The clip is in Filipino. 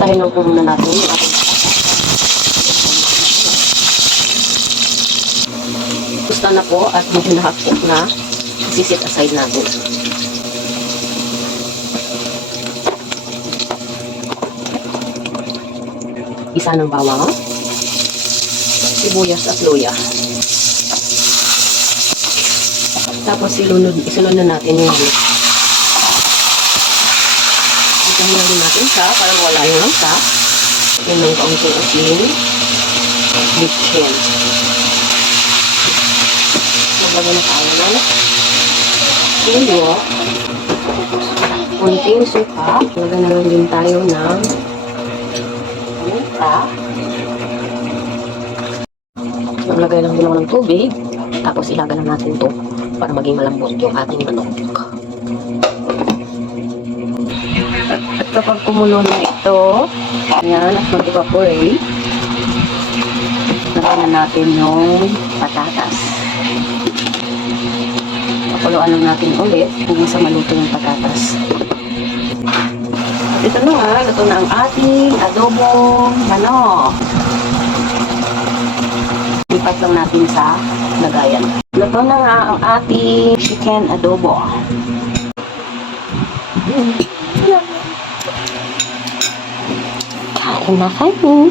Pustahin lang po muna natin yung ating pusta na po at medyo nakakit na. Sisit aside natin. Isa ng bawang, sibuyas at luya. Tapos isunod na natin yung itahin na rin natin siya para wala yung langsa. Yan ng kaunting asin. Bitchin. Maglagay na tayo ng tuyo. Kunting suka. Maglagay na rin din tayo ng paminta. Maglagay lang din ako ng tubig. Tapos ilaga na natin ito para maging malambot yung ating manok. At kapag kumulo na ito, ayan, at mag-evaporate, lagyan na natin yung patatas. Pakuluan lang natin ulit hanggang sa maluto yung patatas. At ito na nga, luto na ang ating adobong manok. Lipat lang natin sa lagayan. Luto na nga ang ating chicken adobo. Kain na kain.